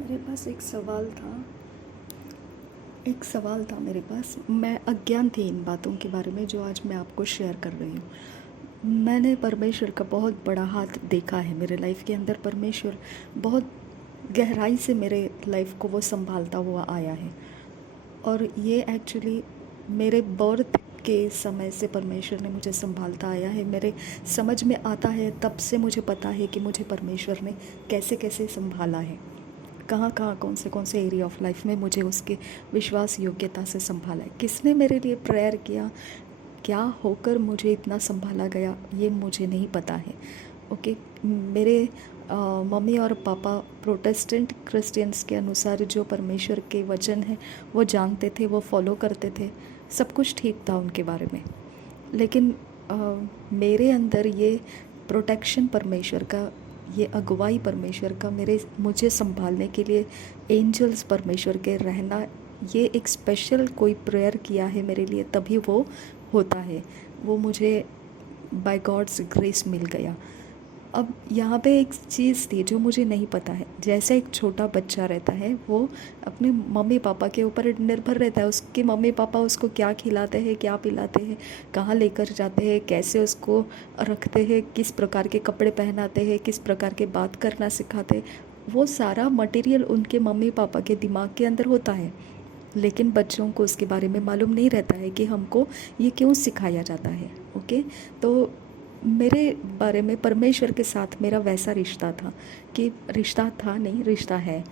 मेरे पास एक सवाल था मेरे पास। मैं अज्ञान थी इन बातों के बारे में जो आज मैं आपको शेयर कर रही हूँ। मैंने परमेश्वर का बहुत बड़ा हाथ देखा है मेरे लाइफ के अंदर। परमेश्वर बहुत गहराई से मेरे लाइफ को वो संभालता हुआ आया है, और ये एक्चुअली मेरे बर्थ के समय से परमेश्वर ने मुझे संभालता आया है। मेरे समझ में आता है तब से मुझे पता है कि मुझे परमेश्वर ने कैसे कैसे संभाला है, कहाँ कहाँ कौन से एरिया ऑफ लाइफ में मुझे उसके विश्वास योग्यता से संभाला है, किसने मेरे लिए प्रेयर किया, क्या होकर मुझे इतना संभाला गया, ये मुझे नहीं पता है। ओके। मेरे मम्मी और पापा प्रोटेस्टेंट क्रिश्चियंस के अनुसार जो परमेश्वर के वचन हैं वो जानते थे, वो फॉलो करते थे, सब कुछ ठीक था उनके बारे में। लेकिन मेरे अंदर ये प्रोटेक्शन परमेश्वर का, ये अगुवाई परमेश्वर का, मुझे संभालने के लिए एंजल्स परमेश्वर के रहना, ये एक स्पेशल कोई प्रेयर किया है मेरे लिए तभी वो होता है। वो मुझे बाय गॉड्स ग्रेस मिल गया। अब यहाँ पे एक चीज़ थी जो मुझे नहीं पता है। जैसे एक छोटा बच्चा रहता है, वो अपने मम्मी पापा के ऊपर निर्भर रहता है। उसके मम्मी पापा उसको क्या खिलाते हैं, क्या पिलाते हैं, कहाँ लेकर जाते हैं, कैसे उसको रखते हैं, किस प्रकार के कपड़े पहनाते हैं, किस प्रकार के बात करना सिखाते हैं, वो सारा मटेरियल उनके मम्मी पापा के दिमाग के अंदर होता है। लेकिन बच्चों को उसके बारे में मालूम नहीं रहता है कि हमको ये क्यों सिखाया जाता है। ओके। तो मेरे बारे में परमेश्वर के साथ मेरा वैसा रिश्ता था, कि रिश्ता था नहीं, रिश्ता है।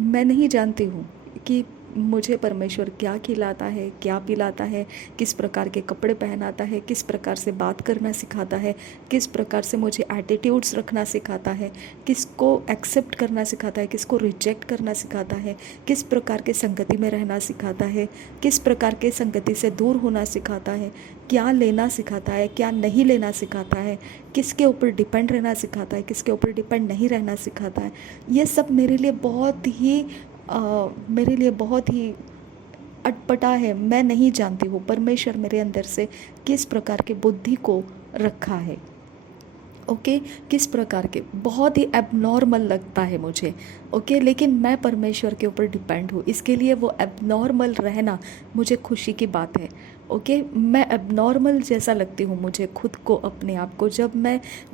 मैं नहीं जानती हूँ कि मुझे परमेश्वर क्या खिलाता है, क्या पिलाता है, किस प्रकार के कपड़े पहनाता है, किस प्रकार से बात करना सिखाता है, किस प्रकार से मुझे एटीट्यूड्स रखना सिखाता है, किसको एक्सेप्ट करना सिखाता है, किसको रिजेक्ट करना सिखाता है, किस प्रकार के संगति में रहना सिखाता है, किस प्रकार के संगति से दूर होना सिखाता है, क्या लेना सिखाता है, क्या नहीं लेना सिखाता है, किसके ऊपर डिपेंड रहना सिखाता है, किसके ऊपर डिपेंड नहीं रहना सिखाता है। ये सब मेरे लिए बहुत ही अटपटा है। मैं नहीं जानती हूँ परमेश्वर मेरे अंदर से किस प्रकार के बुद्धि को रखा है। ओके। किस प्रकार के, बहुत ही एबनॉर्मल लगता है मुझे। ओके। लेकिन मैं परमेश्वर के ऊपर डिपेंड हूँ, इसके लिए वो एबनॉर्मल रहना मुझे खुशी की बात है। ओके। मैं एबनॉर्मल जैसा लगती हूँ मुझे खुद को, अपने आप को, जब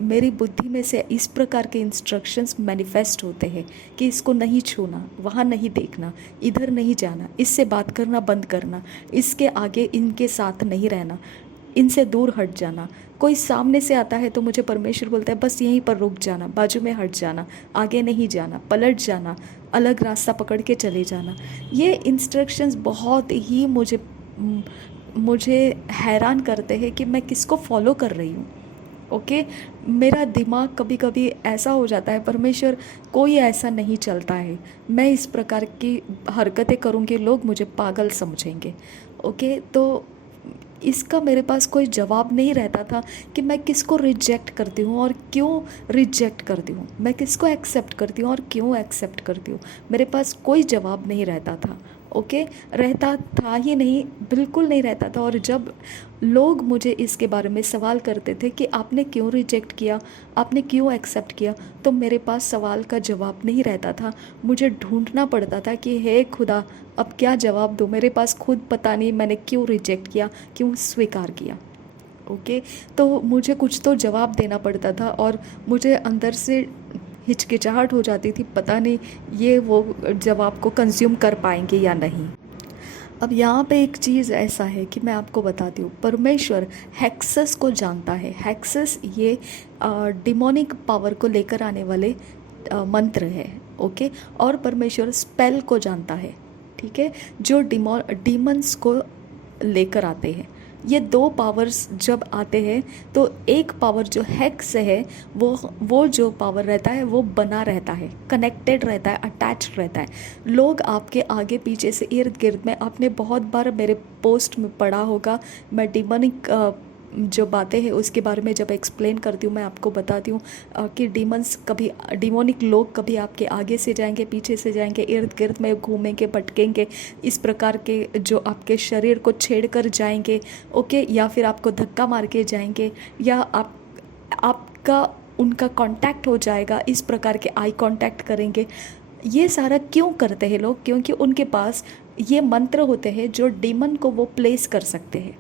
मेरी बुद्धि में से इस प्रकार के इंस्ट्रक्शंस मैनिफेस्ट होते हैं कि इसको नहीं छूना, वहाँ नहीं देखना, इधर नहीं जाना, इससे बात करना बंद करना, इसके आगे इनके साथ नहीं रहना, इनसे दूर हट जाना। कोई सामने से आता है तो मुझे परमेश्वर बोलता है बस यहीं पर रुक जाना, बाजू में हट जाना, आगे नहीं जाना, पलट जाना, अलग रास्ता पकड़ के चले जाना। ये इंस्ट्रक्शंस बहुत ही मुझे हैरान करते हैं कि मैं किसको फॉलो कर रही हूँ। ओके। मेरा दिमाग कभी कभी ऐसा हो जाता है, परमेश्वर कोई ऐसा नहीं चलता है, मैं इस प्रकार की हरकतें करूँगी लोग मुझे पागल समझेंगे। ओके। तो इसका मेरे पास कोई जवाब नहीं रहता था कि मैं किसको रिजेक्ट करती हूँ और क्यों रिजेक्ट करती हूँ, मैं किसको एक्सेप्ट करती हूँ और क्यों एक्सेप्ट करती हूँ। मेरे पास कोई जवाब नहीं रहता था। ओके। रहता था ही नहीं, बिल्कुल नहीं रहता था। और जब लोग मुझे इसके बारे में सवाल करते थे कि आपने क्यों रिजेक्ट किया, आपने क्यों एक्सेप्ट किया, तो मेरे पास सवाल का जवाब नहीं रहता था। मुझे ढूंढना पड़ता था कि हे खुदा, अब क्या जवाब दूँ, मेरे पास खुद पता नहीं मैंने क्यों रिजेक्ट किया, क्यों स्वीकार किया। ओके। तो मुझे कुछ तो जवाब देना पड़ता था, और मुझे अंदर से हिचकिचाहट हो जाती थी, पता नहीं ये वो जवाब को कंज्यूम कर पाएंगे या नहीं। अब यहाँ पे एक चीज़ ऐसा है कि मैं आपको बताती हूँ, परमेश्वर हेक्सस को जानता है। हेक्सस ये डिमोनिक पावर को लेकर आने वाले मंत्र है। ओके। और परमेश्वर स्पेल को जानता है। ठीक है। जो डीमंस को लेकर आते हैं, ये दो पावर्स जब आते हैं तो एक पावर जो हेक्स है, वो जो पावर रहता है वो बना रहता है, कनेक्टेड रहता है, अटैच्ड रहता है। लोग आपके आगे पीछे से इर्द गिर्द में, आपने बहुत बार मेरे पोस्ट में पढ़ा होगा, मैं डिमोनिक जो बातें हैं उसके बारे में जब एक्सप्लेन करती हूँ, मैं आपको बताती हूँ कि डिमोनिक लोग कभी आपके आगे से जाएंगे, पीछे से जाएंगे, इर्द गिर्द में घूमेंगे, भटकेंगे, इस प्रकार के जो आपके शरीर को छेड़ कर जाएंगे। ओके। या फिर आपको धक्का मार के जाएंगे, या आपका उनका कांटेक्ट हो जाएगा, इस प्रकार के आई कांटेक्ट करेंगे। ये सारा क्यों करते हैं लोग? क्योंकि उनके पास ये मंत्र होते हैं जो डीमन को वो प्लेस कर सकते हैं।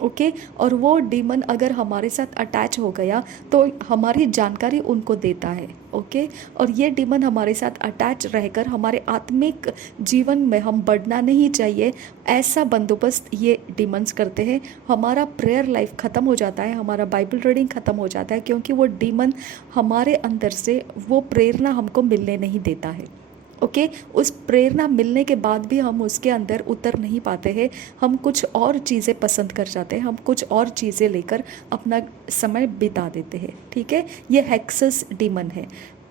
ओके, और वो डीमन अगर हमारे साथ अटैच हो गया तो हमारी जानकारी उनको देता है। ओके, और ये डीमन हमारे साथ अटैच रहकर हमारे आत्मिक जीवन में हम बढ़ना नहीं चाहिए, ऐसा बंदोबस्त ये डीमंस करते हैं। हमारा प्रेयर लाइफ ख़त्म हो जाता है, हमारा बाइबल रीडिंग ख़त्म हो जाता है, क्योंकि वो डीमन हमारे अंदर से वो प्रेरणा हमको मिलने नहीं देता है। ओके, उस प्रेरणा मिलने के बाद भी हम उसके अंदर उतर नहीं पाते हैं, हम कुछ और चीज़ें पसंद कर जाते हैं, हम कुछ और चीज़ें लेकर अपना समय बिता देते हैं। ठीक है, ये हेक्सस डीमन है।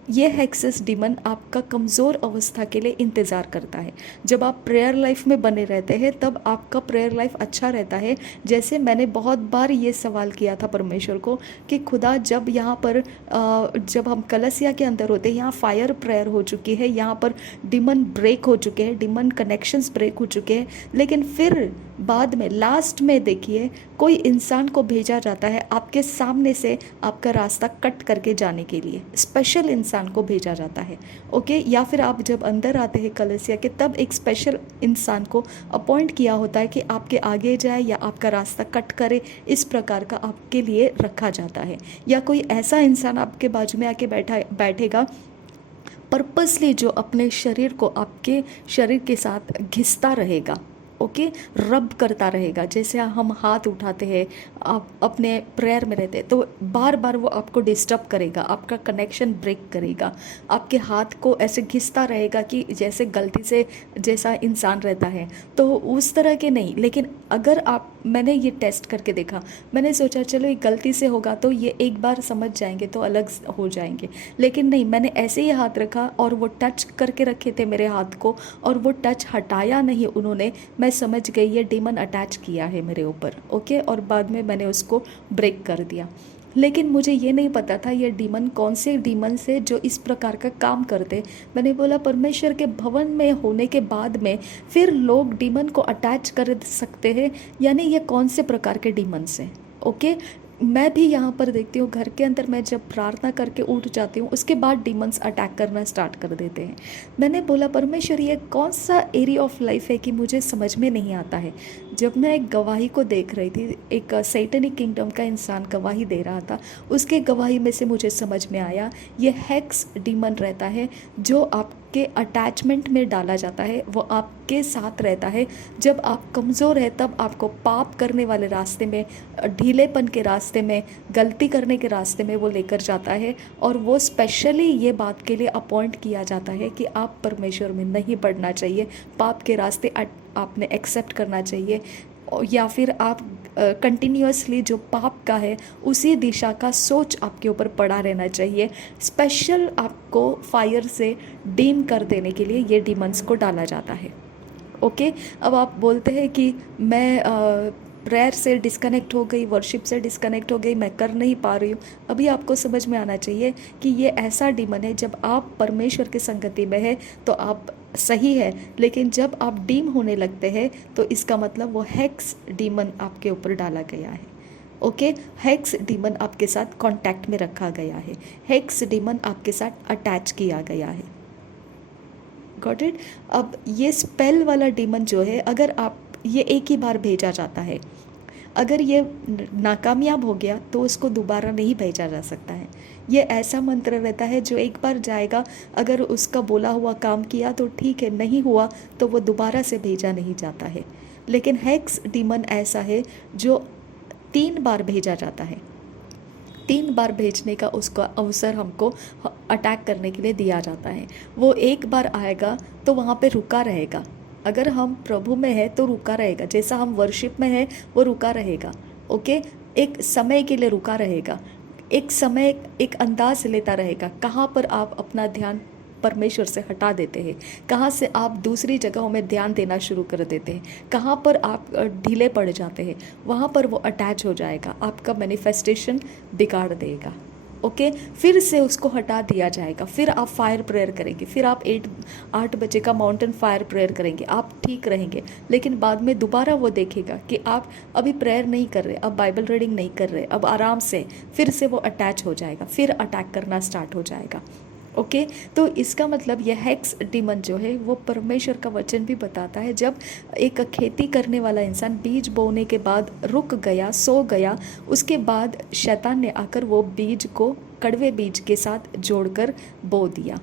ये हेक्सस डीमन आपका कमज़ोर अवस्था के लिए इंतज़ार करता है। जब आप प्रेयर लाइफ में बने रहते हैं तब आपका प्रेयर लाइफ अच्छा रहता है। जैसे मैंने बहुत बार ये सवाल किया था परमेश्वर को कि खुदा, जब यहाँ पर जब हम कलसिया के अंदर होते हैं, यहाँ फायर प्रेयर हो चुकी है, यहाँ पर डीमन ब्रेक हो चुके हैं, डीमन कनेक्शंस ब्रेक हो चुके हैं, लेकिन फिर बाद में लास्ट में देखिए कोई इंसान को भेजा जाता है आपके सामने से आपका रास्ता कट करके जाने के लिए, स्पेशल इंसान को भेजा जाता है। ओके, या फिर आप जब अंदर आते हैं कलीसिया के तब एक स्पेशल इंसान को अपॉइंट किया होता है कि आपके आगे जाए या आपका रास्ता कट करे, इस प्रकार का आपके लिए रखा जाता है। या कोई ऐसा इंसान आपके बाजू में आके बैठेगा पर्पसली, जो अपने शरीर को आपके शरीर के साथ घिसता रहेगा। ओके, रब करता रहेगा। जैसे हम हाथ उठाते हैं, आप अपने प्रेयर में रहते हैं तो बार बार वो आपको डिस्टर्ब करेगा, आपका कनेक्शन ब्रेक करेगा, आपके हाथ को ऐसे घिसता रहेगा कि जैसे गलती से जैसा इंसान रहता है। तो उस तरह के नहीं, लेकिन अगर मैंने ये टेस्ट करके देखा, मैंने सोचा चलो ये गलती से होगा तो ये एक बार समझ जाएंगे तो अलग हो जाएंगे, लेकिन नहीं, मैंने ऐसे ही हाथ रखा और वो टच करके रखे थे मेरे हाथ को, और वो टच हटाया नहीं उन्होंने। मैं समझ गई ये डीमन अटैच किया है मेरे ऊपर। ओके, और बाद में मैंने उसको ब्रेक कर दिया। लेकिन मुझे ये नहीं पता था ये डीमन कौन से डीमन से जो इस प्रकार का काम करते। मैंने बोला परमेश्वर के भवन में होने के बाद में फिर लोग डीमन को अटैच कर सकते हैं, यानी ये कौन से प्रकार के डीमंस हैं। ओके, मैं भी यहाँ पर देखती हूँ, घर के अंदर मैं जब प्रार्थना करके उठ जाती हूँ उसके बाद डीमंस अटैक करना स्टार्ट कर देते हैं। मैंने बोला परमेश्वर ये कौन सा एरिया ऑफ लाइफ है कि मुझे समझ में नहीं आता है। जब मैं एक गवाही को देख रही थी, एक सैटनिक किंगडम का इंसान गवाही दे रहा था, उसके गवाही में से मुझे समझ में आया ये हेक्स डीमन रहता है जो आपके अटैचमेंट में डाला जाता है, वो आपके साथ रहता है। जब आप कमज़ोर है तब आपको पाप करने वाले रास्ते में, ढीलेपन के रास्ते में, गलती करने के रास्ते में वो लेकर जाता है, और वो स्पेशली ये बात के लिए अपॉइंट किया जाता है कि आप परमेश्वर में नहीं बढ़ना चाहिए, पाप के रास्ते आपने एक्सेप्ट करना चाहिए, या फिर आप कंटिन्यूसली जो पाप का है उसी दिशा का सोच आपके ऊपर पड़ा रहना चाहिए। स्पेशल आपको फायर से डीम कर देने के लिए ये डीमंस को डाला जाता है। ओके, अब आप बोलते हैं कि मैं प्रेयर से डिस्कनेक्ट हो गई, वर्शिप से डिस्कनेक्ट हो गई, मैं कर नहीं पा रही हूँ। अभी आपको समझ में आना चाहिए कि ये ऐसा डीमन है, जब आप परमेश्वर की संगति में है तो आप सही है, लेकिन जब आप डीम होने लगते हैं तो इसका मतलब वो हेक्स डीमन आपके ऊपर डाला गया है। ओके, हेक्स डीमन आपके साथ कांटेक्ट में रखा गया है, हेक्स डीमन आपके साथ अटैच किया गया है। Got it? अब ये स्पेल वाला डीमन जो है, अगर आप ये एक ही बार भेजा जाता है, अगर ये नाकामयाब हो गया तो उसको दोबारा नहीं भेजा जा सकता है। ये ऐसा मंत्र रहता है जो एक बार जाएगा, अगर उसका बोला हुआ काम किया तो ठीक है, नहीं हुआ तो वो दोबारा से भेजा नहीं जाता है। लेकिन हेक्स डीमन ऐसा है जो 3 बार भेजा जाता है। 3 बार भेजने का उसका अवसर हमको अटैक करने के लिए दिया जाता है। वो एक बार आएगा तो वहाँ पे रुका रहेगा, अगर हम प्रभु में है तो रुका रहेगा, जैसा हम वर्शिप में है वो रुका रहेगा। ओके, एक समय के लिए रुका रहेगा, एक समय एक अंदाज लेता रहेगा, कहाँ पर आप अपना ध्यान परमेश्वर से हटा देते हैं, कहाँ से आप दूसरी जगहों में ध्यान देना शुरू कर देते हैं, कहाँ पर आप ढीले पड़ जाते हैं, वहाँ पर वो अटैच हो जाएगा, आपका मैनिफेस्टेशन बिगाड़ देगा। ओके, फिर से उसको हटा दिया जाएगा, फिर आप फायर प्रेयर करेंगे, फिर आप 8 बजे का माउंटेन फायर प्रेयर करेंगे, आप ठीक रहेंगे। लेकिन बाद में दोबारा वो देखेगा कि आप अभी प्रेयर नहीं कर रहे, अब बाइबल रीडिंग नहीं कर रहे, अब आराम से, फिर से वो अटैच हो जाएगा, फिर अटैक करना स्टार्ट हो जाएगा। ओके, तो इसका मतलब यह हेक्स डीमन जो है वो परमेश्वर का वचन भी बताता है, जब एक खेती करने वाला इंसान बीज बोने के बाद रुक गया, सो गया, उसके बाद शैतान ने आकर वो बीज को कड़वे बीज के साथ जोड़कर बो दिया।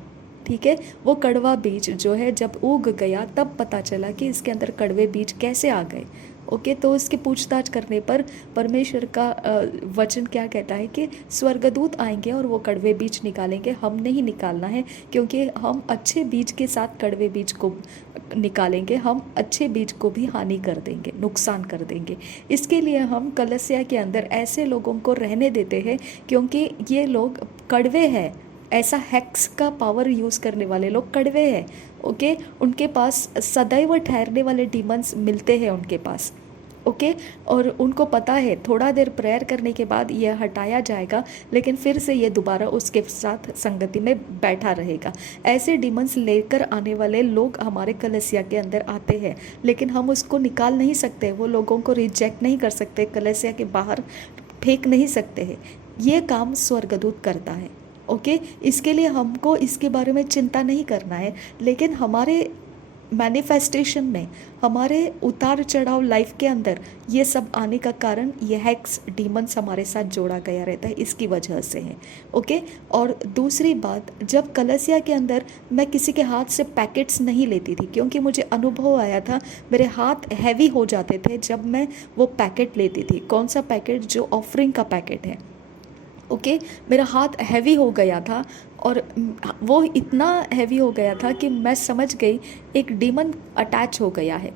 ठीक है, वो कड़वा बीज जो है जब उग गया तब पता चला कि इसके अंदर कड़वे बीज कैसे आ गए। ओके, तो इसकी पूछताछ करने पर परमेश्वर का वचन क्या कहता है कि स्वर्गदूत आएंगे और वो कड़वे बीज निकालेंगे। हम नहीं निकालना है, क्योंकि हम अच्छे बीज के साथ कड़वे बीज को निकालेंगे, हम अच्छे बीज को भी हानि कर देंगे, नुकसान कर देंगे। इसके लिए हम कलसिया के अंदर ऐसे लोगों को रहने देते हैं, क्योंकि ये लोग कड़वे हैं। ऐसा हेक्स का पावर यूज़ करने वाले लोग कड़वे हैं। ओके, उनके पास सदैव ठहरने वाले डीमंस मिलते हैं उनके पास। ओके, और उनको पता है थोड़ा देर प्रेयर करने के बाद यह हटाया जाएगा, लेकिन फिर से ये दोबारा उसके साथ संगति में बैठा रहेगा। ऐसे डीमंस लेकर आने वाले लोग हमारे कलसिया के अंदर आते हैं, लेकिन हम उसको निकाल नहीं सकते, वो लोगों को रिजेक्ट नहीं कर सकते, कलसिया के बाहर फेंक नहीं सकते हैं। ये काम स्वर्गदूत करता है। ओके, इसके लिए हमको इसके बारे में चिंता नहीं करना है, लेकिन हमारे मैनिफेस्टेशन में, हमारे उतार चढ़ाव लाइफ के अंदर ये सब आने का कारण ये हेक्स डीमंस हमारे साथ जोड़ा गया रहता है, इसकी वजह से है। ओके, और दूसरी बात, जब कलसिया के अंदर मैं किसी के हाथ से पैकेट्स नहीं लेती थी, क्योंकि मुझे अनुभव आया था मेरे हाथ हैवी हो जाते थे जब मैं वो पैकेट लेती थी। कौन सा पैकेट? जो ऑफरिंग का पैकेट है। ओके, मेरा हाथ हैवी हो गया था, और वो इतना हैवी हो गया था कि मैं समझ गई एक डीमन अटैच हो गया है,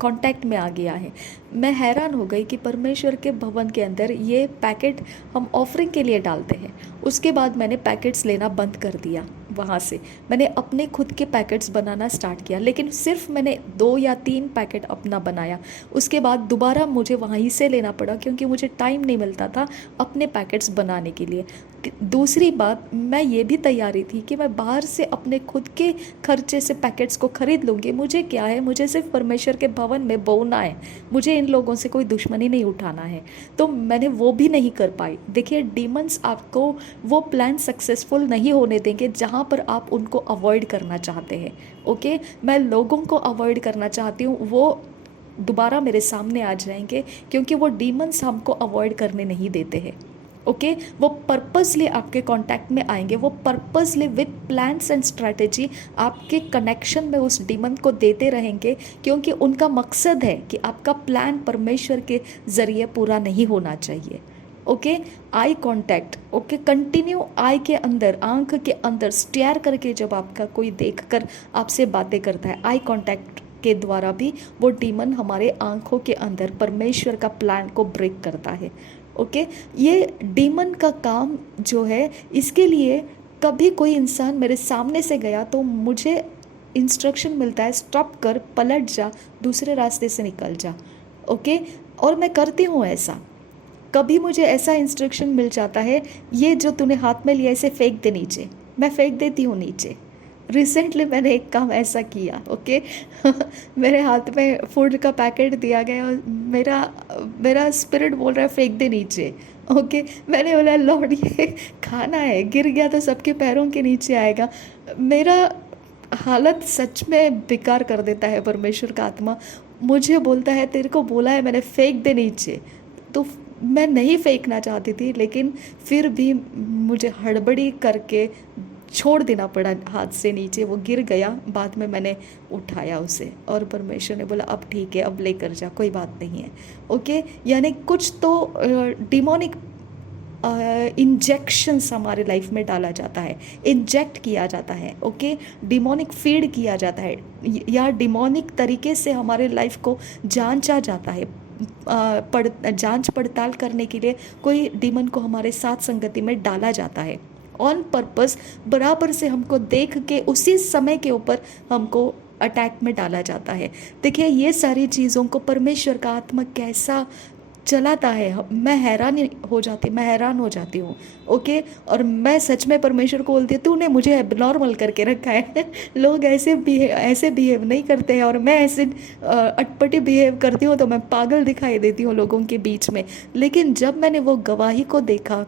कांटेक्ट में आ गया है। मैं हैरान हो गई कि परमेश्वर के भवन के अंदर ये पैकेट हम ऑफरिंग के लिए डालते हैं। उसके बाद मैंने पैकेट्स लेना बंद कर दिया। वहाँ से मैंने अपने खुद के पैकेट्स बनाना स्टार्ट किया, लेकिन सिर्फ मैंने 2 या 3 पैकेट अपना बनाया। उसके बाद दोबारा मुझे वहीं से लेना पड़ा, क्योंकि मुझे टाइम नहीं मिलता था अपने पैकेट्स बनाने के लिए। दूसरी बात, मैं ये भी तैयारी थी कि मैं बाहर से अपने खुद के खर्चे से पैकेट्स को खरीद लूँगी। मुझे क्या है, मुझे सिर्फ परमेश्वर के भवन में बोना है, मुझे इन लोगों से कोई दुश्मनी नहीं उठाना है। तो मैंने वो भी नहीं कर पाई। देखिए, डीमंस आपको वो प्लान सक्सेसफुल नहीं होने देंगे जहाँ पर आप उनको अवॉइड करना चाहते हैं। ओके, मैं लोगों को अवॉइड करना चाहती हूँ, वो दोबारा मेरे सामने आ जाएंगे, क्योंकि वो डीमंस हमको अवॉइड करने नहीं देते हैं। ओके, वो पर्पसली आपके कांटेक्ट में आएंगे, वो purposely with plans and strategy आपके कनेक्शन में उस डीमन को देते रहेंगे, क्योंकि उनका मकसद है कि आपका प्लान परमेश्वर के ज़रिए पूरा नहीं होना चाहिए। Okay, eye contact. Okay, continue I के अंदर, आंख के अंदर स्टेयर करके जब आपका कोई देखकर आपसे बातें करता है, आई कांटेक्ट के द्वारा भी वो डीमन हमारे आंखों के अंदर परमेश्वर का प्लान को ब्रेक करता है। ओके, ये डीमन का काम जो है, इसके लिए कभी कोई इंसान मेरे सामने से गया तो मुझे इंस्ट्रक्शन मिलता है, स्टॉप कर, पलट जा, दूसरे रास्ते से निकल जा। ओके, और मैं करती हूँ ऐसा। कभी मुझे ऐसा इंस्ट्रक्शन मिल जाता है, ये जो तूने हाथ में लिया इसे फेंक दे नीचे, मैं फेंक देती हूँ नीचे। रिसेंटली मैंने एक काम ऐसा किया। ओके मेरे हाथ में फूड का पैकेट दिया गया और मेरा स्पिरिट बोल रहा है फेंक दे नीचे। ओके, मैंने बोला लॉर्ड ये खाना है, गिर गया तो सबके पैरों के नीचे आएगा। मेरा हालत सच में बेकार कर देता है परमेश्वर का आत्मा। मुझे बोलता है तेरे को बोला है मैंने फेंक दे नीचे, तो मैं नहीं फेंकना चाहती थी, लेकिन फिर भी मुझे हड़बड़ी करके छोड़ देना पड़ा हाथ से नीचे। वो गिर गया, बाद में मैंने उठाया उसे और परमेश्वर ने बोला अब ठीक है, अब लेकर जा, कोई बात नहीं है। ओके, यानी कुछ तो डिमोनिक इंजेक्शंस हमारे लाइफ में डाला जाता है, इंजेक्ट किया जाता है। ओके, डिमोनिक फीड किया जाता है, या डिमोनिक तरीके से हमारे लाइफ को जांचा जाता है। जांच पड़ताल करने के लिए कोई डीमन को हमारे साथ संगति में डाला जाता है ऑन पर्पस, बराबर से हमको देख के उसी समय के ऊपर हमको अटैक में डाला जाता है। देखिए, ये सारी चीज़ों को परमेश्वर का आत्मा कैसा चलाता है, मैं हैरान हो जाती हूँ। ओके, और मैं सच में परमेश्वर को बोलती हूँ तूने मुझे एबनॉर्मल करके रखा है लोग ऐसे बिहेव नहीं करते हैं, और मैं ऐसे अटपटी बिहेव करती हूँ तो मैं पागल दिखाई देती हूँ लोगों के बीच में। लेकिन जब मैंने वो गवाही को देखा,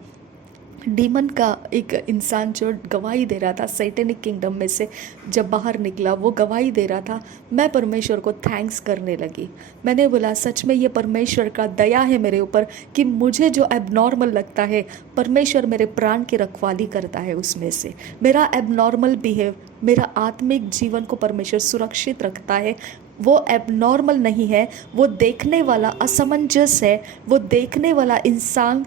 डीमन का एक इंसान जो गवाही दे रहा था सैटेनिक किंगडम में से, जब बाहर निकला वो गवाही दे रहा था, मैं परमेश्वर को थैंक्स करने लगी। मैंने बोला सच में ये परमेश्वर का दया है मेरे ऊपर कि मुझे जो एबनॉर्मल लगता है परमेश्वर मेरे प्राण की रखवाली करता है उसमें से। मेरा एबनॉर्मल बिहेव, मेरा आत्मिक जीवन को परमेश्वर सुरक्षित रखता है। वो एबनॉर्मल नहीं है, वो देखने वाला असमंजस है, वो देखने वाला इंसान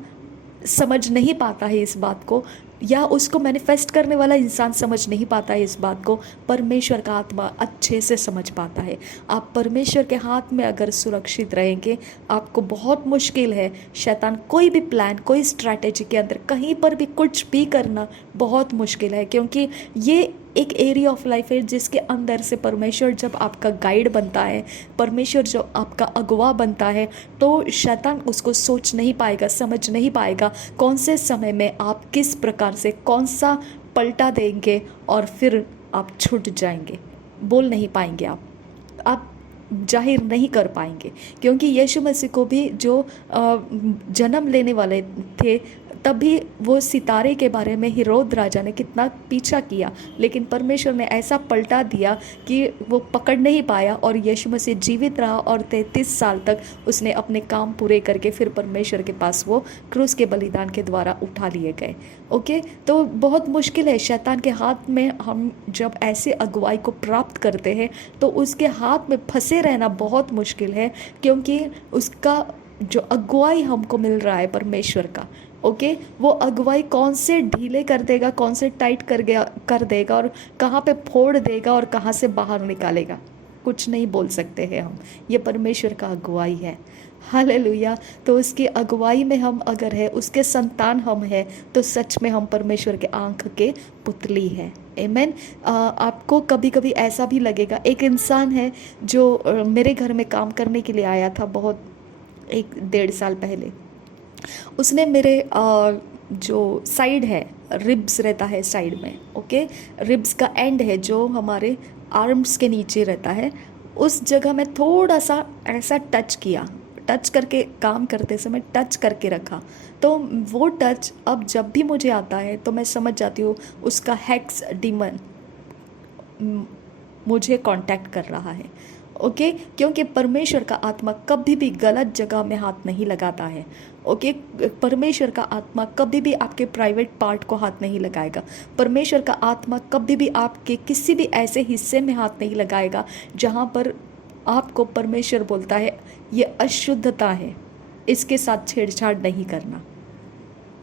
समझ नहीं पाता है इस बात को, या उसको मैनिफेस्ट करने वाला इंसान समझ नहीं पाता है इस बात को। परमेश्वर का आत्मा अच्छे से समझ पाता है। आप परमेश्वर के हाथ में अगर सुरक्षित रहेंगे, आपको बहुत मुश्किल है शैतान कोई भी प्लान, कोई स्ट्रैटेजी के अंदर कहीं पर भी कुछ भी करना बहुत मुश्किल है, क्योंकि ये एक एरिया ऑफ लाइफ है जिसके अंदर से परमेश्वर जब आपका गाइड बनता है, परमेश्वर जो आपका अगुवा बनता है, तो शैतान उसको सोच नहीं पाएगा, समझ नहीं पाएगा कौन से समय में आप किस प्रकार से कौन सा पलटा देंगे और फिर आप छूट जाएंगे। बोल नहीं पाएंगे, आप जाहिर नहीं कर पाएंगे, क्योंकि यीशु मसीह को भी जो जन्म लेने वाले थे तभी वो सितारे के बारे में हेरोद राजा ने कितना पीछा किया, लेकिन परमेश्वर ने ऐसा पलटा दिया कि वो पकड़ नहीं पाया और यीशु मसीह जीवित रहा और 33 साल तक उसने अपने काम पूरे करके फिर परमेश्वर के पास वो क्रूस के बलिदान के द्वारा उठा लिए गए। ओके, तो बहुत मुश्किल है शैतान के हाथ में। हम जब ऐसे अगुवाई को प्राप्त करते हैं तो उसके हाथ में फंसे रहना बहुत मुश्किल है, क्योंकि उसका जो अगुवाई हमको मिल रहा है परमेश्वर का, ओके, वो अगुवाई कौन से ढीले कर देगा, कौन से टाइट कर देगा और कहाँ पे फोड़ देगा और कहाँ से बाहर निकालेगा, कुछ नहीं बोल सकते हैं हम। ये परमेश्वर का अगुवाई है। हालेलुया। तो उसकी अगुवाई में हम अगर है, उसके संतान हम हैं, तो सच में हम परमेश्वर के आंख के पुतली है। आमीन। आपको कभी कभी ऐसा भी लगेगा, एक इंसान है जो मेरे घर में काम करने के लिए आया था बहुत 1-1.5 साल पहले। उसने मेरे जो साइड है, रिब्स रहता है साइड में, ओके, रिब्स का एंड है जो हमारे आर्म्स के नीचे रहता है, उस जगह में थोड़ा सा ऐसा टच किया, टच करके काम करते समय टच करके रखा। तो वो टच अब जब भी मुझे आता है तो मैं समझ जाती हूँ उसका हेक्स डीमन मुझे कांटेक्ट कर रहा है। ओके, क्योंकि परमेश्वर का आत्मा कभी भी गलत जगह में हाथ नहीं लगाता है। ओके, परमेश्वर का आत्मा कभी भी आपके प्राइवेट पार्ट को हाथ नहीं लगाएगा। परमेश्वर का आत्मा कभी भी आपके किसी भी ऐसे हिस्से में हाथ नहीं लगाएगा जहाँ पर आपको परमेश्वर बोलता है ये अशुद्धता है, इसके साथ छेड़छाड़ नहीं करना।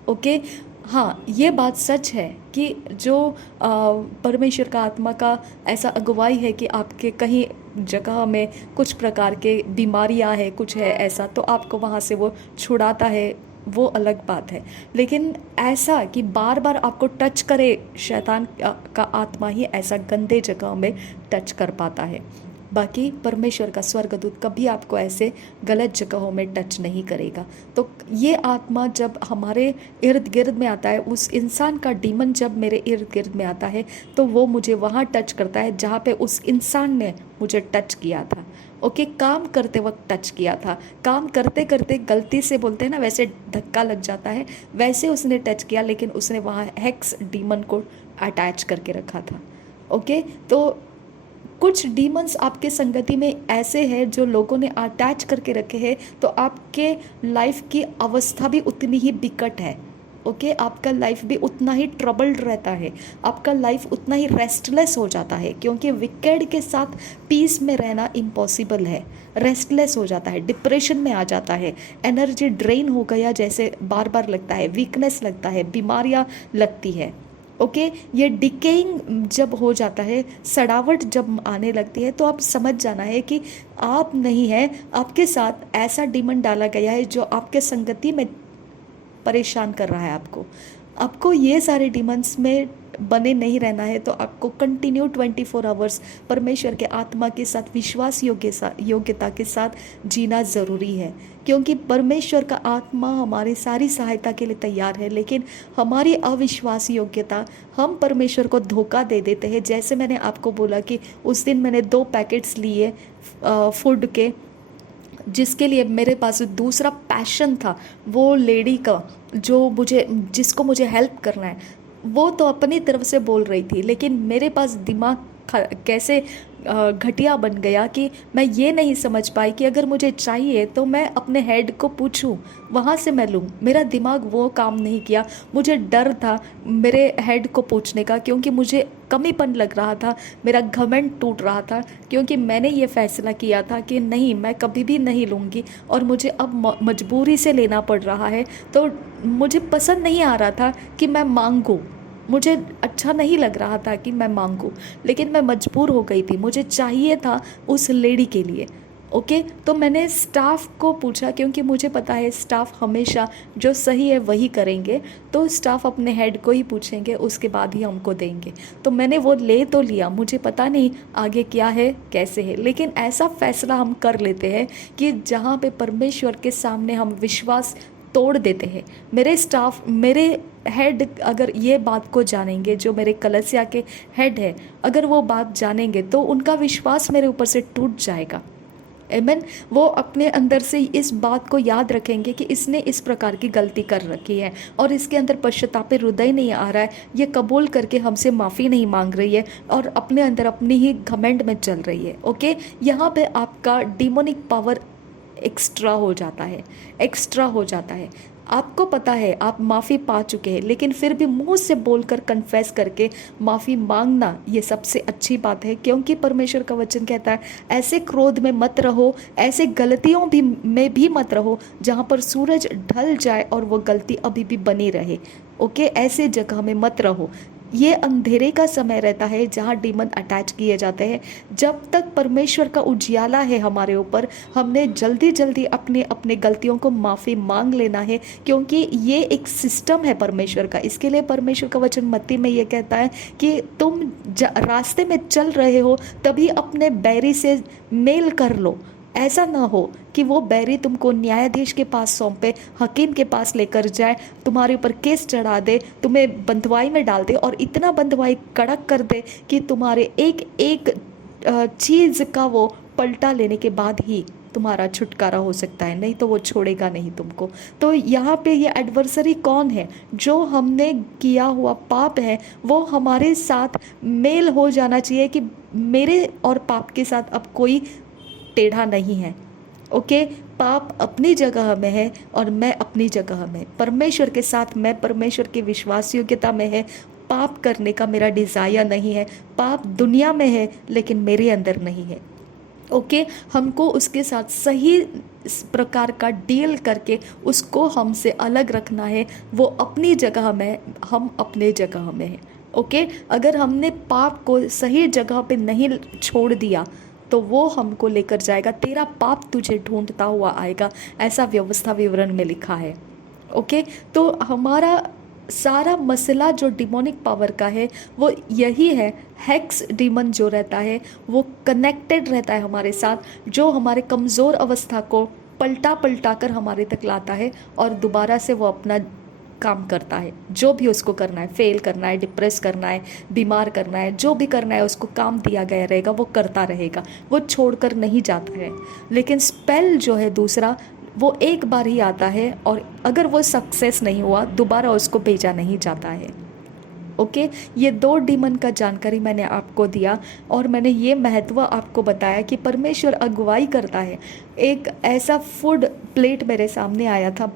ओके, हाँ, ये बात सच है कि जो परमेश्वर का आत्मा का ऐसा अगुवाई है कि आपके कहीं जगह में कुछ प्रकार के बीमारियां हैं, कुछ है ऐसा, तो आपको वहाँ से वो छुड़ाता है, वो अलग बात है। लेकिन ऐसा कि बार बार आपको टच करे, शैतान का आत्मा ही ऐसा गंदे जगह में टच कर पाता है। बाकी परमेश्वर का स्वर्गदूत कभी आपको ऐसे गलत जगहों में टच नहीं करेगा। तो ये आत्मा जब हमारे इर्द गिर्द में आता है, उस इंसान का डीमन जब मेरे इर्द गिर्द में आता है, तो वो मुझे वहाँ टच करता है जहाँ पे उस इंसान ने मुझे टच किया था। ओके, काम करते वक्त टच किया था, काम करते करते गलती से बोलते हैं ना वैसे धक्का लग जाता है, वैसे उसने टच किया, लेकिन उसने वहाँ हेक्स डीमन को अटैच करके रखा था। ओके, तो कुछ डीमंस आपके संगति में ऐसे हैं जो लोगों ने अटैच करके रखे हैं, तो आपके लाइफ की अवस्था भी उतनी ही बिकट है। ओके, आपका लाइफ भी उतना ही ट्रबल्ड रहता है, आपका लाइफ उतना ही रेस्टलेस हो जाता है, क्योंकि विकेड के साथ पीस में रहना इम्पॉसिबल है। रेस्टलेस हो जाता है, डिप्रेशन में आ जाता है, एनर्जी ड्रेन हो गया जैसे बार बार लगता है, वीकनेस लगता है, बीमारियाँ लगती है। ओके, ये डिकेइंग जब हो जाता है, सड़ावट जब आने लगती है, तो आप समझ जाना है कि आप नहीं है, आपके साथ ऐसा डीमन डाला गया है जो आपके संगति में परेशान कर रहा है। आपको ये सारे डीमंस में बने नहीं रहना है, तो आपको कंटिन्यू 24 आवर्स परमेश्वर के आत्मा के साथ विश्वास योग्यता के साथ जीना ज़रूरी है, क्योंकि परमेश्वर का आत्मा हमारी सारी सहायता के लिए तैयार है, लेकिन हमारी अविश्वास योग्यता, हम परमेश्वर को धोखा दे देते हैं। जैसे मैंने आपको बोला कि उस दिन मैंने 2 पैकेट्स लिए फूड के, जिसके लिए मेरे पास दूसरा पैशन था, वो लेडी का, जो मुझे, जिसको मुझे हेल्प करना है, वो तो अपनी तरफ से बोल रही थी, लेकिन मेरे पास दिमाग कैसे घटिया बन गया कि मैं ये नहीं समझ पाई कि अगर मुझे चाहिए तो मैं अपने हेड को पूछूं, वहाँ से मैं लूँ। मेरा दिमाग वो काम नहीं किया। मुझे डर था मेरे हेड को पूछने का, क्योंकि मुझे कमीपन लग रहा था, मेरा घमंड टूट रहा था, क्योंकि मैंने ये फैसला किया था कि नहीं, मैं कभी भी नहीं लूँगी, और मुझे अब मजबूरी से लेना पड़ रहा है। तो मुझे पसंद नहीं आ रहा था कि मैं मांगूँ, मुझे अच्छा नहीं लग रहा था कि मैं मांगूँ, लेकिन मैं मजबूर हो गई थी, मुझे चाहिए था उस लेडी के लिए। ओके, तो मैंने स्टाफ को पूछा, क्योंकि मुझे पता है स्टाफ हमेशा जो सही है वही करेंगे, तो स्टाफ अपने हेड को ही पूछेंगे, उसके बाद ही हमको देंगे। तो मैंने वो ले तो लिया, मुझे पता नहीं आगे क्या है कैसे है, लेकिन ऐसा फैसला हम कर लेते हैं कि जहाँ पे परमेश्वर के सामने हम विश्वास तोड़ देते हैं। मेरे स्टाफ, मेरे हेड अगर ये बात को जानेंगे, जो मेरे कलीसिया के हेड है, अगर वो बात जानेंगे तो उनका विश्वास मेरे ऊपर से टूट जाएगा। आमीन। वो अपने अंदर से इस बात को याद रखेंगे कि इसने इस प्रकार की गलती कर रखी है और इसके अंदर पश्चाताप हृदय नहीं आ रहा है, ये कबूल करके हमसे माफ़ी नहीं मांग रही है और अपने अंदर अपनी ही घमंड में चल रही है। ओके, यहाँ पे आपका डिमोनिक पावर एक्स्ट्रा हो जाता है, एक्स्ट्रा हो जाता है। आपको पता है आप माफ़ी पा चुके हैं, लेकिन फिर भी मुंह से बोलकर कन्फेस करके माफ़ी मांगना ये सबसे अच्छी बात है, क्योंकि परमेश्वर का वचन कहता है ऐसे क्रोध में मत रहो, ऐसे गलतियों भी में भी मत रहो जहाँ पर सूरज ढल जाए और वो गलती अभी भी बनी रहे। ओके, ऐसे जगह में मत रहो। ये अंधेरे का समय रहता है जहाँ डीमन अटैच किए जाते हैं। जब तक परमेश्वर का उजियाला है हमारे ऊपर, हमने जल्दी जल्दी अपने अपने गलतियों को माफ़ी मांग लेना है, क्योंकि ये एक सिस्टम है परमेश्वर का। इसके लिए परमेश्वर का वचन मत्ती में ये कहता है कि तुम रास्ते में चल रहे हो तभी अपने बैरी से मेल कर लो। ऐसा ना हो कि वो बैरी तुमको न्यायाधीश के पास सौंपे, हकीम के पास लेकर जाए, तुम्हारे ऊपर केस चढ़ा दे, तुम्हें बंधुआई में डाल दे और इतना बंधुआई कड़क कर दे कि तुम्हारे एक एक चीज़ का वो पलटा लेने के बाद ही तुम्हारा छुटकारा हो सकता है, नहीं तो वो छोड़ेगा नहीं तुमको। तो यहाँ पे ये एडवर्सरी कौन है? जो हमने किया हुआ पाप है वो हमारे साथ मेल हो जाना चाहिए कि मेरे और पाप के साथ अब कोई टेढ़ा नहीं है। ओके, पाप अपनी जगह में है और मैं अपनी जगह में, परमेश्वर के साथ मैं परमेश्वर की विश्वास योग्यता में है। पाप करने का मेरा डिज़ायर नहीं है। पाप दुनिया में है लेकिन मेरे अंदर नहीं है। ओके, हमको उसके साथ सही प्रकार का डील करके उसको हमसे अलग रखना है। वो अपनी जगह में, हम अपने जगह में है। ओके, अगर हमने पाप को सही जगह पे नहीं छोड़ दिया तो वो हमको लेकर जाएगा, तेरा पाप तुझे ढूंढता हुआ आएगा, ऐसा व्यवस्था विवरण में लिखा है। ओके, तो हमारा सारा मसला जो डिमोनिक पावर का है वो यही है। हेक्स डीमन जो रहता है वो कनेक्टेड रहता है हमारे साथ, जो हमारे कमज़ोर अवस्था को पलटा पलटा कर हमारे तक लाता है और दोबारा से वो अपना काम करता है। जो भी उसको करना है, फेल करना है, डिप्रेस करना है, बीमार करना है, जो भी करना है उसको काम दिया गया रहेगा, वो करता रहेगा, वो छोड़कर नहीं जाता है। लेकिन स्पेल जो है दूसरा, वो एक बार ही आता है और अगर वो सक्सेस नहीं हुआ दोबारा उसको भेजा नहीं जाता है। ओके, ये 2 डीमन का जानकारी मैंने आपको दिया और मैंने ये महत्व आपको बताया कि परमेश्वर अगुवाई करता है। एक ऐसा फूड प्लेट मेरे सामने आया था,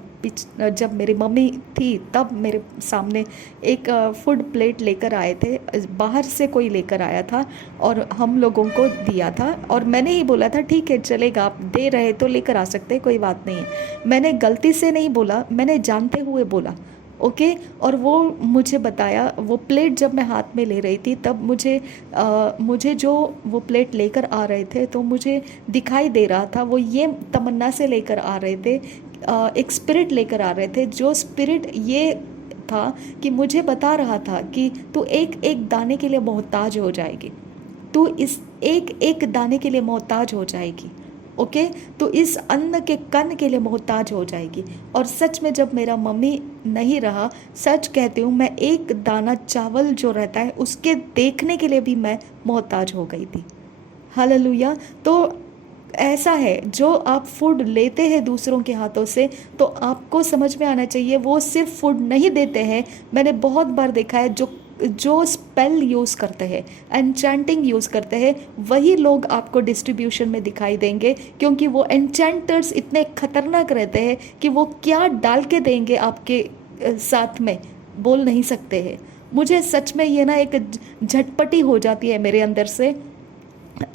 जब मेरी मम्मी थी तब मेरे सामने एक फूड प्लेट लेकर आए थे, बाहर से कोई लेकर आया था और हम लोगों को दिया था और मैंने ही बोला था ठीक है चलेगा, आप दे रहे तो लेकर आ सकते हैं, कोई बात नहीं है। मैंने गलती से नहीं बोला, मैंने जानते हुए बोला। ओके, और वो मुझे बताया, वो प्लेट जब मैं हाथ में ले रही थी तब मुझे जो वो प्लेट लेकर आ रहे थे तो मुझे दिखाई दे रहा था, वो ये तमन्ना से लेकर आ रहे थे, एक स्पिरिट लेकर आ रहे थे, जो स्पिरिट ये था कि मुझे बता रहा था कि तू एक एक दाने के लिए मोहताज हो जाएगी, तू इस एक एक दाने के लिए मोहताज हो जाएगी। ओके, तो इस अन्न के कण के लिए मोहताज हो जाएगी। और सच में जब मेरा मम्मी नहीं रहा, सच कहती हूँ, मैं एक दाना चावल जो रहता है उसके देखने के लिए भी मैं मोहताज हो गई थी। हालेलुया। तो ऐसा है, जो आप फूड लेते हैं दूसरों के हाथों से, तो आपको समझ में आना चाहिए वो सिर्फ फूड नहीं देते हैं। मैंने बहुत बार देखा है, जो जो स्पेल यूज़ करते हैं, एन्चेंटिंग यूज़ करते हैं, वही लोग आपको डिस्ट्रीब्यूशन में दिखाई देंगे, क्योंकि वो एन्चेंटर्स इतने खतरनाक रहते हैं कि वो क्या डाल के देंगे आपके साथ में, बोल नहीं सकते हैं। मुझे सच में ये ना एक झटपटी हो जाती है मेरे अंदर से,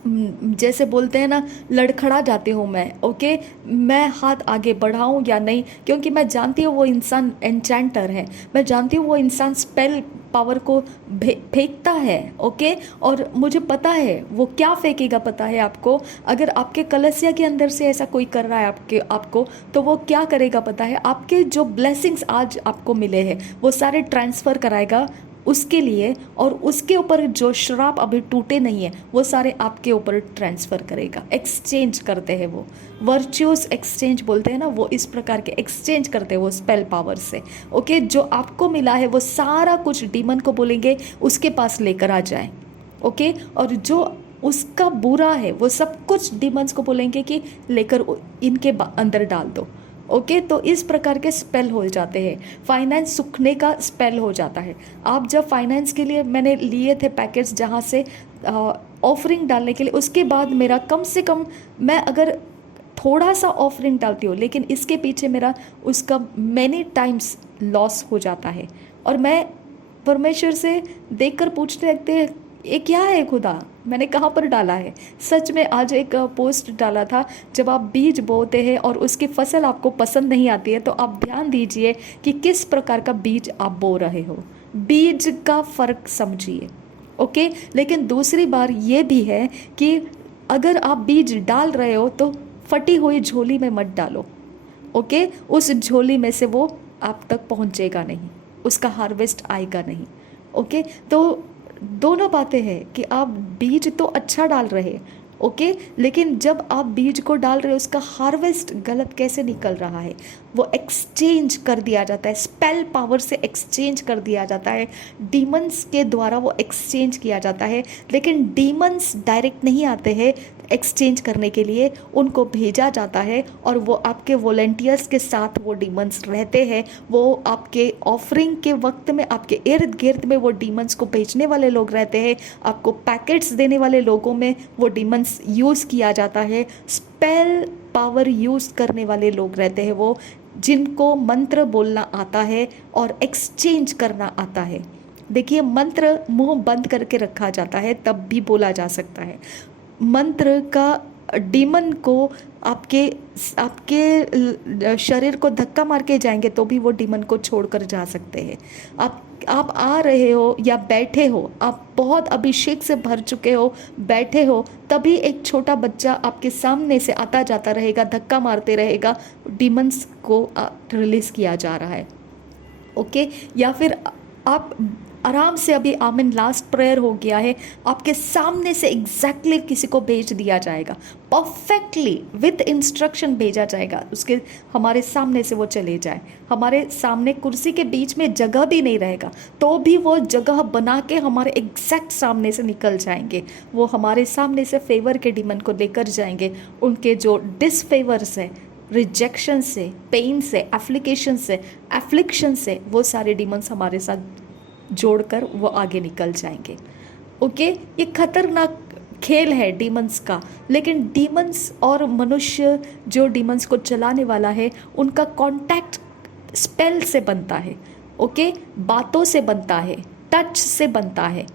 जैसे बोलते हैं ना, लड़खड़ा जाती हूँ मैं। ओके, मैं हाथ आगे बढ़ाऊँ या नहीं, क्योंकि मैं जानती हूँ वो इंसान एन्चेंटर है, मैं जानती हूँ वो इंसान स्पेल पावर को फेंकता है। ओके, और मुझे पता है वो क्या फेंकेगा, पता है आपको। अगर आपके कलसिया के अंदर से ऐसा कोई कर रहा है आपको, तो वो क्या करेगा पता है, आपके जो ब्लेसिंग्स आज आपको मिले हैं वो सारे ट्रांसफ़र कराएगा उसके लिए, और उसके ऊपर जो श्राप अभी टूटे नहीं है वो सारे आपके ऊपर ट्रांसफ़र करेगा। एक्सचेंज करते हैं वो, वर्च्यूअस एक्सचेंज बोलते हैं ना, वो इस प्रकार के एक्सचेंज करते हैं वो स्पेल पावर से। ओके, जो आपको मिला है वो सारा कुछ डीमन को बोलेंगे उसके पास लेकर आ जाए। ओके, और जो उसका बुरा है वो सब कुछ डीमंस को बोलेंगे कि लेकर इनके अंदर डाल दो। ओके, तो इस प्रकार के स्पेल हो जाते हैं। फाइनेंस सूखने का स्पेल हो जाता है। आप जब फाइनेंस के लिए मैंने लिए थे पैकेट्स जहाँ से ऑफरिंग डालने के लिए, उसके बाद मेरा कम से कम, मैं अगर थोड़ा सा ऑफरिंग डालती हूँ लेकिन इसके पीछे मेरा उसका मैनी टाइम्स लॉस हो जाता है। और मैं परमेश्वर से देखकर पूछने लगते हैं, ये क्या है खुदा, मैंने कहाँ पर डाला है। सच में आज एक पोस्ट डाला था, जब आप बीज बोते हैं और उसकी फसल आपको पसंद नहीं आती है, तो आप ध्यान दीजिए कि किस प्रकार का बीज आप बो रहे हो, बीज का फ़र्क समझिए। ओके, लेकिन दूसरी बार ये भी है कि अगर आप बीज डाल रहे हो तो फटी हुई झोली में मत डालो। ओके, उस झोली में से वो आप तक पहुँचेगा नहीं, उसका हार्वेस्ट आएगा नहीं। ओके, तो दोनों बातें हैं कि आप बीज तो अच्छा डाल रहे, ओके, लेकिन जब आप बीज को डाल रहे हो उसका हार्वेस्ट गलत कैसे निकल रहा है, वो एक्सचेंज कर दिया जाता है, स्पेल पावर से एक्सचेंज कर दिया जाता है, डीमंस के द्वारा वो एक्सचेंज किया जाता है। लेकिन डीमंस डायरेक्ट नहीं आते हैं एक्सचेंज करने के लिए, उनको भेजा जाता है और वो आपके वॉलंटियर्स के साथ वो डीमंस रहते हैं। वो आपके ऑफरिंग के वक्त में आपके इर्द गिर्द में वो डीमंस को भेजने वाले लोग रहते हैं, आपको पैकेट्स देने वाले लोगों में वो डीमंस यूज़ किया जाता है। स्पेल पावर यूज़ करने वाले लोग रहते हैं वो, जिनको मंत्र बोलना आता है और एक्सचेंज करना आता है। देखिए, मंत्र मुंह बंद करके रखा जाता है तब भी बोला जा सकता है। मंत्र का डीमन को आपके शरीर को धक्का मार के जाएंगे तो भी वो डीमन को छोड़कर जा सकते हैं। आप आ रहे हो या बैठे हो, आप बहुत अभिषेक से भर चुके हो, बैठे हो, तभी एक छोटा बच्चा आपके सामने से आता जाता रहेगा, धक्का मारते रहेगा, डीमंस को रिलीज़ किया जा रहा है। ओके, या फिर आप आराम से अभी आमीन लास्ट प्रेयर हो गया है, आपके सामने से एग्जैक्टली किसी को भेज दिया जाएगा, परफेक्टली विद इंस्ट्रक्शन भेजा जाएगा, उसके हमारे सामने से वो चले जाए, हमारे सामने कुर्सी के बीच में जगह भी नहीं रहेगा तो भी वो जगह बना के हमारे एग्जैक्ट सामने से निकल जाएंगे। वो हमारे सामने से फेवर के डीमन को लेकर जाएंगे, उनके जो डिसफेवर्स है, रिजेक्शन से, पेन से, एफ्लिक्शन से वो सारे डीमंस हमारे साथ जोड़कर वो आगे निकल जाएंगे। ओके, ये खतरनाक खेल है डीमंस का, लेकिन डीमंस और मनुष्य जो डीमंस को चलाने वाला है उनका कांटेक्ट स्पेल से बनता है। ओके, बातों से बनता है, टच से बनता है।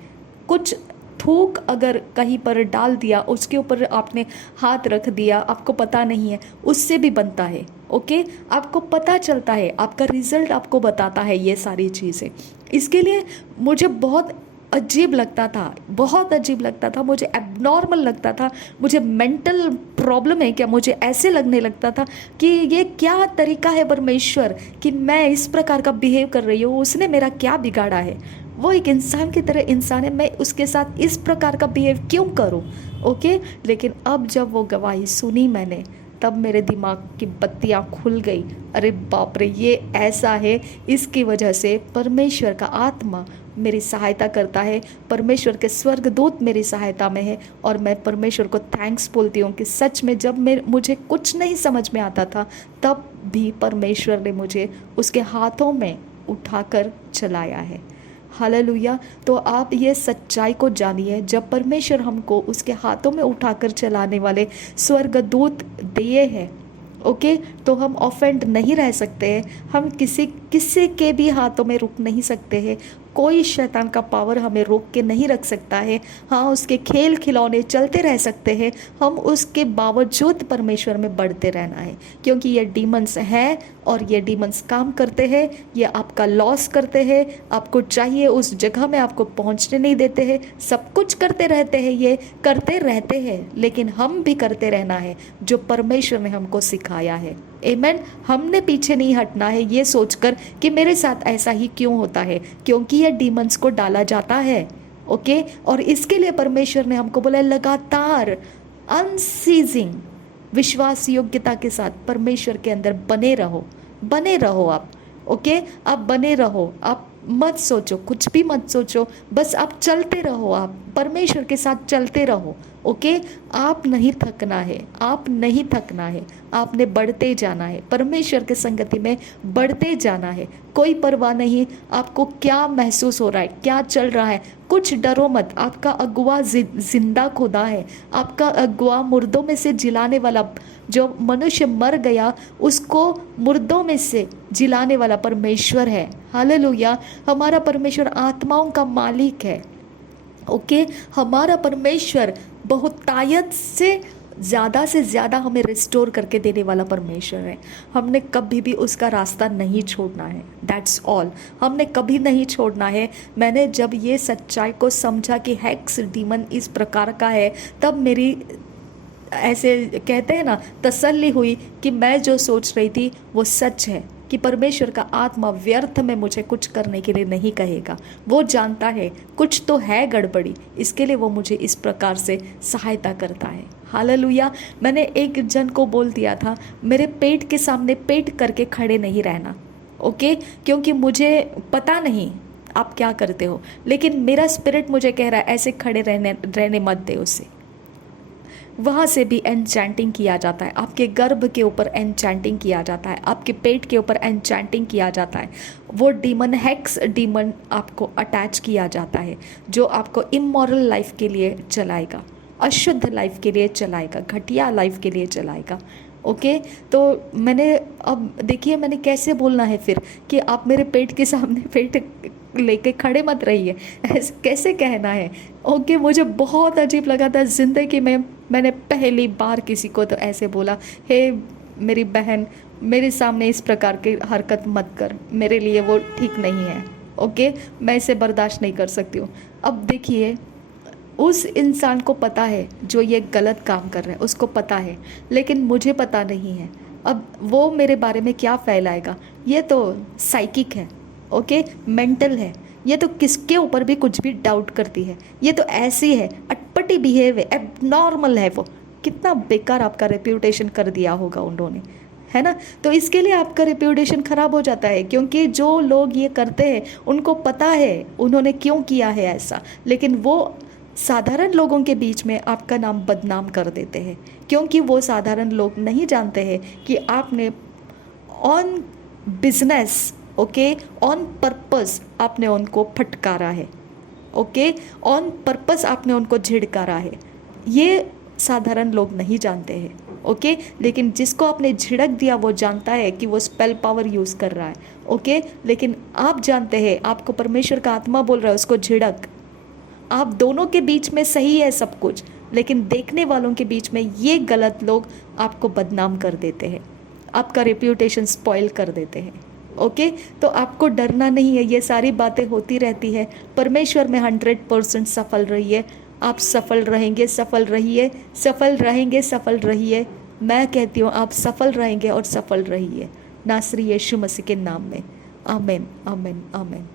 कुछ थूक अगर कहीं पर डाल दिया, उसके ऊपर आपने हाथ रख दिया, आपको पता नहीं है, उससे भी बनता है। ओके, आपको पता चलता है, आपका रिजल्ट आपको बताता है ये सारी चीज़ें। इसके लिए मुझे बहुत अजीब लगता था, बहुत अजीब लगता था, मुझे एबनॉर्मल लगता था, मुझे मेंटल प्रॉब्लम है क्या, मुझे ऐसे लगने लगता था कि ये क्या तरीका है परमेश्वर कि मैं इस प्रकार का बिहेव कर रही हूँ, उसने मेरा क्या बिगाड़ा है, वो एक इंसान की तरह इंसान है, मैं उसके साथ इस प्रकार का बिहेव क्यों करूँ। ओके, लेकिन अब जब वो गवाही सुनी मैंने, तब मेरे दिमाग की बत्तियाँ खुल गई। अरे बाप रे, ये ऐसा है, इसकी वजह से परमेश्वर का आत्मा मेरी सहायता करता है, परमेश्वर के स्वर्गदूत मेरी सहायता में है। और मैं परमेश्वर को थैंक्स बोलती हूँ कि सच में जब मुझे कुछ नहीं समझ में आता था, तब भी परमेश्वर ने मुझे उसके हाथों में उठाकर चलाया है। हालेलुया। तो आप ये सच्चाई को जानिए, जब परमेश्वर हमको उसके हाथों में उठाकर चलाने वाले स्वर्गदूत दिए हैं, ओके, तो हम ऑफेंड नहीं रह सकते हैं। हम किसी के भी हाथों में रुक नहीं सकते हैं। कोई शैतान का पावर हमें रोक के नहीं रख सकता है। हाँ, उसके खेल खिलौने चलते रह सकते हैं, हम उसके बावजूद परमेश्वर में बढ़ते रहना है, क्योंकि ये डीमंस हैं और ये डीमंस काम करते हैं, ये आपका लॉस करते हैं, आपको चाहिए उस जगह में आपको पहुंचने नहीं देते हैं, सब कुछ करते रहते हैं, ये करते रहते हैं। लेकिन हम भी करते रहना है जो परमेश्वर ने हमको सिखाया है। आमेन। हमने पीछे नहीं हटना है ये सोचकर कि मेरे साथ ऐसा ही क्यों होता है, क्योंकि ये डीमंस को डाला जाता है, ओके। और इसके लिए परमेश्वर ने हमको बोला लगातार अनसीजिंग विश्वास योग्यता के साथ परमेश्वर के अंदर बने रहो आप, ओके। आप बने रहो, आप मत सोचो, कुछ भी मत सोचो, बस आप चलते रहो, आप परमेश्वर के साथ चलते रहो, ओके। आप नहीं थकना है, आप नहीं थकना है, आपने बढ़ते जाना है, परमेश्वर के संगति में बढ़ते जाना है। कोई परवाह नहीं आपको क्या महसूस हो रहा है, क्या चल रहा है, कुछ डरो मत। आपका अगुआ जिंदा खुदा है, आपका अगुआ मुर्दों में से जिलाने वाला, जो मनुष्य मर गया उसको मुर्दों में से जिलाने वाला परमेश्वर है। हालेलुया। हमारा परमेश्वर आत्माओं का मालिक है, ओके। हमारा परमेश्वर बहुतायत से ज़्यादा हमें रिस्टोर करके देने वाला परमेश्वर है। हमने कभी भी उसका रास्ता नहीं छोड़ना है, दैट्स ऑल। हमने कभी नहीं छोड़ना है। मैंने जब ये सच्चाई को समझा कि हेक्स डीमन इस प्रकार का है, तब मेरी ऐसे कहते हैं ना तसल्ली हुई कि मैं जो सोच रही थी वो सच है, कि परमेश्वर का आत्मा व्यर्थ में मुझे कुछ करने के लिए नहीं कहेगा। वो जानता है कुछ तो है गड़बड़ी, इसके लिए वो मुझे इस प्रकार से सहायता करता है। हालेलुया। मैंने एक जन को बोल दिया था, मेरे पेट के सामने पेट करके खड़े नहीं रहना, ओके, क्योंकि मुझे पता नहीं आप क्या करते हो, लेकिन मेरा स्पिरिट मुझे कह रहा है ऐसे खड़े रहने मत दे उसे। वहाँ से भी एनचैंटिंग किया जाता है, आपके गर्भ के ऊपर एनचैंटिंग किया जाता है, आपके पेट के ऊपर एनचैंटिंग किया जाता है। वो डीमन, हेक्स डीमन आपको अटैच किया जाता है, जो आपको इमोरल लाइफ के लिए चलाएगा, अशुद्ध लाइफ के लिए चलाएगा, घटिया लाइफ के लिए चलाएगा, ओके। तो मैंने अब देखिए मैंने कैसे बोलना है फिर कि आप मेरे पेट के सामने पेट लेके खड़े मत रहिए, ऐसे कैसे कहना है, ओके। मुझे बहुत अजीब लगा था ज़िंदगी में, मैंने पहली बार किसी को तो ऐसे बोला, हे मेरी बहन, मेरे सामने इस प्रकार की हरकत मत कर, मेरे लिए वो ठीक नहीं है, ओके, मैं इसे बर्दाश्त नहीं कर सकती हूँ। अब देखिए उस इंसान को पता है जो ये गलत काम कर रहा है, उसको पता है, लेकिन मुझे पता नहीं है। अब वो मेरे बारे में क्या फैलाएगा, ये तो साइकिक है, ओके, मेंटल है, ये तो किसके ऊपर भी कुछ भी डाउट करती है, ये तो ऐसी है, अटपटी बिहेव है, एबनॉर्मल है वो। कितना बेकार आपका रेप्यूटेशन कर दिया होगा उन्होंने, है ना। तो इसके लिए आपका रेप्यूटेशन ख़राब हो जाता है, क्योंकि जो लोग ये करते हैं उनको पता है उन्होंने क्यों किया है ऐसा, लेकिन वो साधारण लोगों के बीच में आपका नाम बदनाम कर देते हैं, क्योंकि वो साधारण लोग नहीं जानते हैं कि आपने on business, okay, on purpose आपने उनको फटकारा है, ओके, ऑन पर्पस आपने उनको झिड़कारा है। ये साधारण लोग नहीं जानते हैं, ओके। लेकिन जिसको आपने झिड़क दिया वो जानता है कि वो स्पेल पावर यूज़ कर रहा है, ओके। लेकिन आप जानते हैं, आपको परमेश्वर का आत्मा बोल रहा है उसको झिड़क। आप दोनों के बीच में सही है सब कुछ, लेकिन देखने वालों के बीच में ये गलत लोग आपको बदनाम कर देते हैं, आपका रेप्यूटेशन स्पॉइल कर देते हैं, ओके। तो आपको डरना नहीं है, ये सारी बातें होती रहती है। परमेश्वर में 100% सफल रहिए, आप सफल रहेंगे, सफल रहिए, सफल रहेंगे, सफल रहिए। मैं कहती हूँ आप सफल रहेंगे और सफल रहिए, नासरी यीशु मसीह के नाम में। आमीन, आमीन, आमीन।